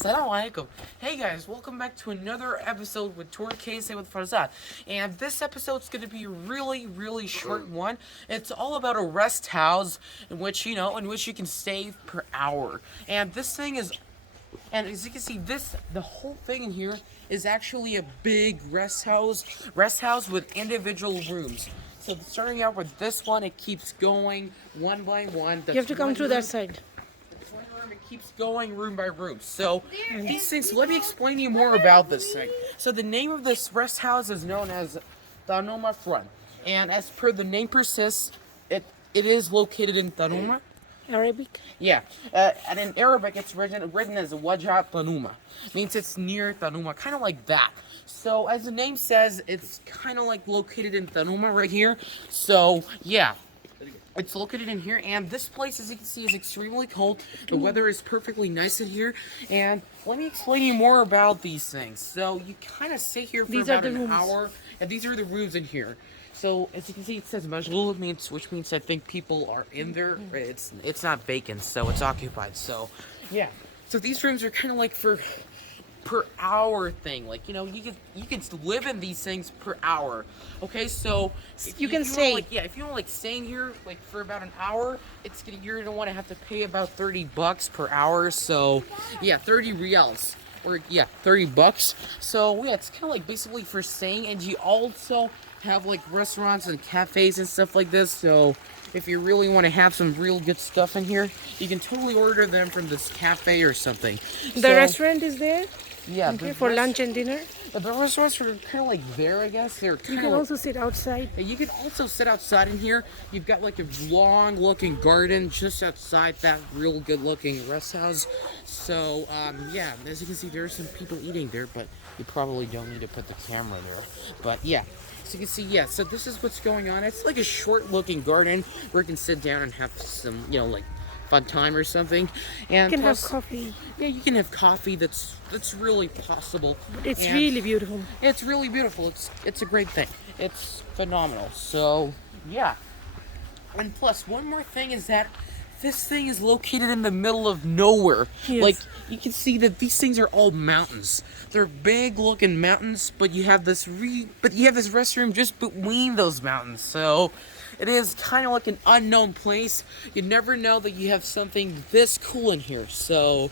Assalamu alaikum. Hey guys, welcome back to another episode with Turkey with Farzad. And this episode's going to be a really short one. It's all about a rest house in which, in which you can stay per hour. And this thing is, and as you can see, the whole thing in here is actually a big rest house with individual rooms. So starting out with this one, it keeps going one by one. You have to come through that side. It keeps going room by room. So these things, let me explain to you more about this thing. So the name of this rest house is known as Tanomah Front. And as per the name persists, it is located in Tanomah. Arabic? Yeah, and in Arabic it's written as Wajah Tanomah. Means it's near Tanomah, kind of like that. So as the name says, it's kind of like located in Tanomah right here. So yeah, it's located in here, and this place, as you can see, is extremely cold. The weather is perfectly nice in here, and let me explain to you more about these things. So you kind of stay here for about an hour, and these are the rooms in here. So as you can see, it says Majlul, which means I think people are in there. It's not vacant, so it's occupied. So yeah, so these rooms are kind of like for per hour thing, like you can live in these things per hour. Okay, so you can stay. If you want staying here like for about an hour, you're gonna want to have to pay about $30 per hour. So yeah, 30 riyals, or yeah, $30. So yeah, it's kind of like basically for staying, and you also have like restaurants and cafes and stuff like this. So if you really want to have some real good stuff in here, you can totally order them from this cafe or something. The restaurant is there? Yeah. Okay, for lunch and dinner? The restaurants are kind of like there, I guess. You can also sit outside. You can also sit outside in here. You've got like a long-looking garden just outside that real good-looking rest house. So, yeah, as you can see, there are some people eating there, but you probably don't need to put the camera there. But, yeah. So you can see, yeah, so this is what's going on. It's like a short-looking garden where you can sit down and have some, like, fun time or something. And you can have coffee. Yeah, you can have coffee. That's really possible. It's really beautiful. It's really beautiful. It's a great thing. It's phenomenal. So yeah. And plus, one more thing is that this thing is located in the middle of nowhere. Yes. Like you can see that these things are all mountains. They're big looking mountains, but you have this restroom just between those mountains. So it is kind of like an unknown place. You never know that you have something this cool in here. So,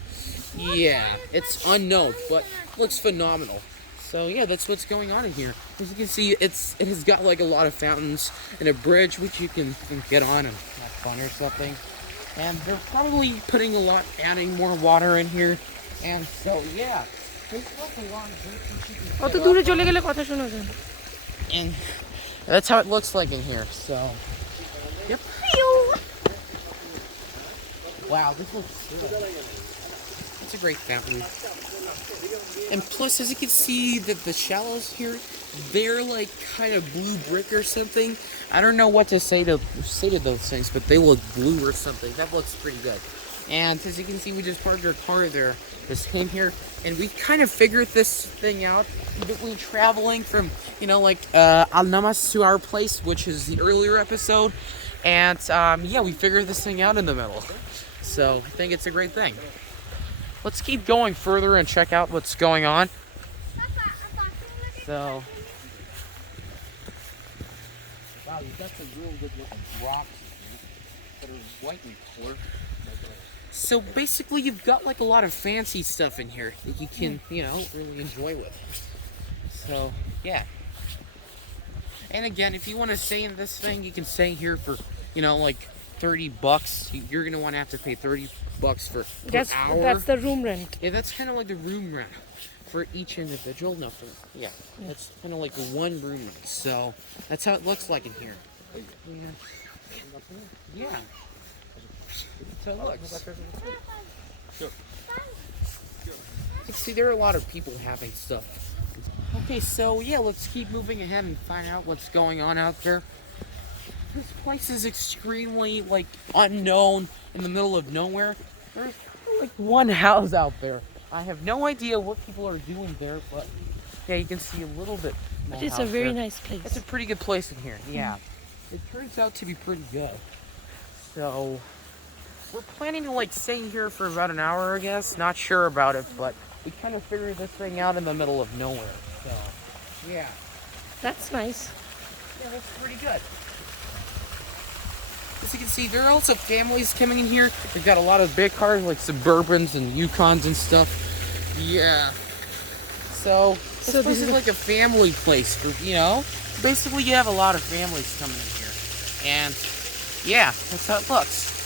yeah, it's unknown, but looks phenomenal. So, yeah, that's what's going on in here. As you can see, it has got like a lot of fountains and a bridge which you can get on and have fun or something. And they're probably adding more water in here. And so, yeah, there's a lot of drinks. And that's how it looks like in here. So, yep. Wow, this looks good. It's a great fountain. And plus, as you can see, that the shallows here, they're like kind of blue brick or something. I don't know what to say to those things, but they look blue or something. That looks pretty good. And as you can see, we just parked our car there. Just came here, and we kind of figured this thing out between traveling from, Al-Namas to our place, which is the earlier episode. And, yeah, we figured this thing out in the middle. So, I think it's a great thing. Let's keep going further and check out what's going on. So, wow, you've got some real good looking rocks that are white in color. So basically, you've got like a lot of fancy stuff in here that you can, really enjoy with. So, yeah. And again, if you want to stay in this thing, you can stay here for, like $30. You're gonna want to have to pay $30 per hour. That's the room rent. Yeah, that's kind of like the room rent for each individual. No, that's kind of like one room rent. So that's how it looks like in here. Yeah. So it looks. See, there are a lot of people having stuff. Okay, so yeah, let's keep moving ahead and find out what's going on out there. This place is extremely unknown in the middle of nowhere. There's like one house out there. I have no idea what people are doing there, but yeah, you can see a little bit. But it's a very nice place. It's a pretty good place in here. Yeah, it turns out to be pretty good. So we're planning to like stay here for about an hour, I guess. Not sure about it, but we kind of figured this thing out in the middle of nowhere. So, yeah. That's nice. Yeah, that's pretty good. As you can see, there are also families coming in here. We've got a lot of big cars like Suburbans and Yukons and stuff. Yeah. So this is like a family place for, you know, basically you have a lot of families coming in here. And yeah, that's how it looks.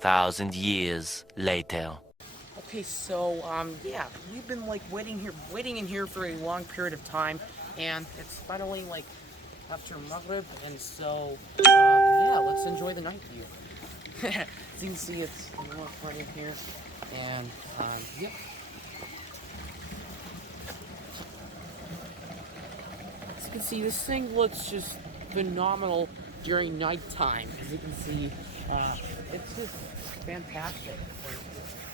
Thousand years later. Okay, so yeah, we've been like waiting in here for a long period of time, and it's finally like after Maghrib, and so yeah, let's enjoy the night view. As you can see, it's right in here, and yeah. As you can see, this thing looks just phenomenal during nighttime. As you can see, it's just fantastic. Like,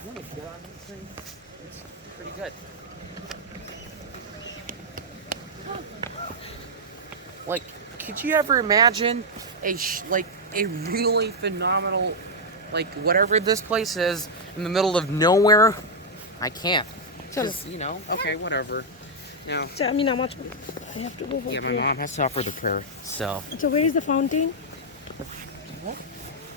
you want to get on this thing? It's pretty good. Like, could you ever imagine a really phenomenal, like, whatever this place is in the middle of nowhere? I can't. Just, you know, okay, whatever. Now, I have to go. yeah, my mom has to offer the prayer, so. So where is the fountain? What?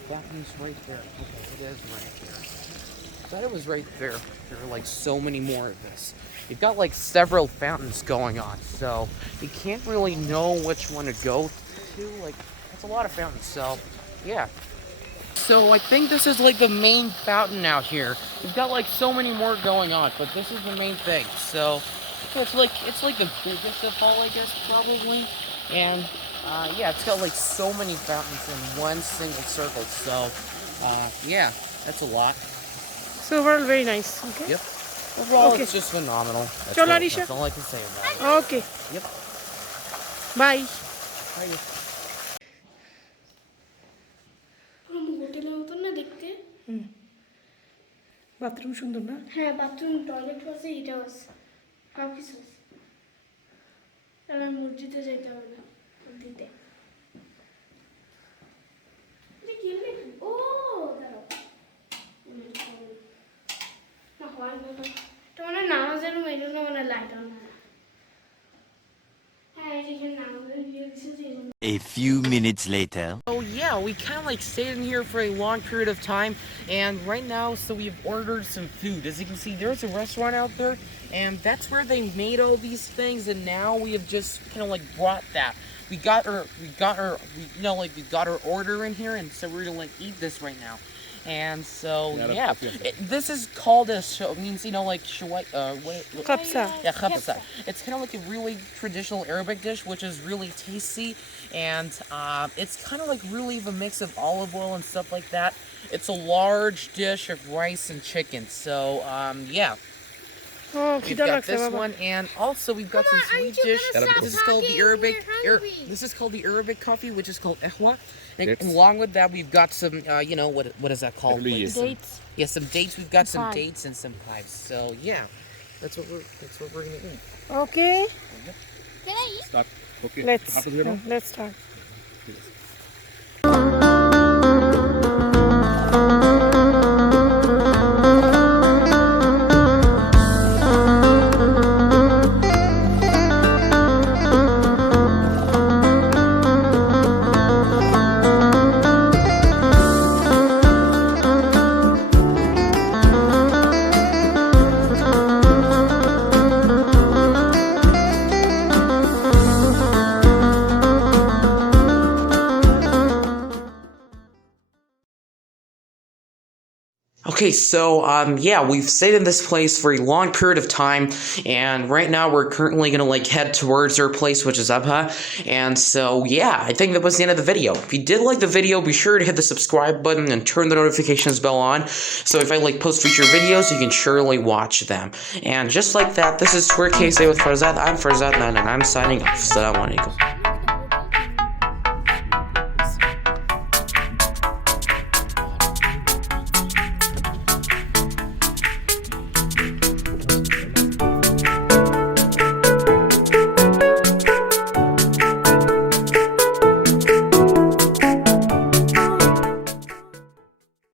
Fountain's right there. Okay, it is right there. I thought it was right there. There are like so many more of this. You've got like several fountains going on, so you can't really know which one to go to. Like, it's a lot of fountains, so yeah. So I think this is like the main fountain out here. You've got like so many more going on, but this is the main thing. So it's like the biggest of all, I guess, probably. And yeah, it's got like so many fountains in one single circle. So yeah, that's a lot. So overall, very nice. Okay. Yep. Overall, Okay. it's just phenomenal. Cholo, Arisha. That's all I can say about it. Okay. Yep. Bye. হোটেলের মতন না দেখতে bathroom সুন্দর না? হ্যাঁ bathroom toilet আছে এটাও আছে সব কিছু আছে তাহলে মসজিদে যেতে হবে না দিতে ও দাঁড়াও না হয় না এটা মানে নামাজের রুম এই জন্য মানে লাইট অন হয় না হ্যাঁ এখানে নামাজের ভিডিও দিচ্ছে A few minutes later. Oh yeah, we kind of like stayed in here for a long period of time, and right now, so we've ordered some food. As you can see, there's a restaurant out there, and that's where they made all these things. And now we have just kind of like brought that. We got our order in here, and so we're gonna like eat this right now. And so yeah, this is called a it means like Kapsa. Yeah, kapsa. It's kind of like a really traditional Arabic dish, which is really tasty, and it's kind of like really the mix of olive oil and stuff like that. It's a large dish of rice and chicken. So yeah. Oh, We've got this one, and also we've got some sweet dish. This is called the Arabic. This is called the Arabic coffee, which is called Akhwa. And along with that, we've got some, what is that called? Dates. Yeah, some dates. We've got some dates and some pies. So yeah, that's what we're gonna eat. Okay. Can I eat? Start. Okay. Let's start. Okay, so yeah, we've stayed in this place for a long period of time, and right now we're currently gonna like head towards our place, which is Abha. And so yeah, I think that was the end of the video. If you did like the video, be sure to hit the subscribe button and turn the notifications bell on, so if I like post future videos, you can surely watch them. And just like that, this is Twerk KSA with Farzad. I'm Farzad 9, and I'm signing off. Assalamu alaikum.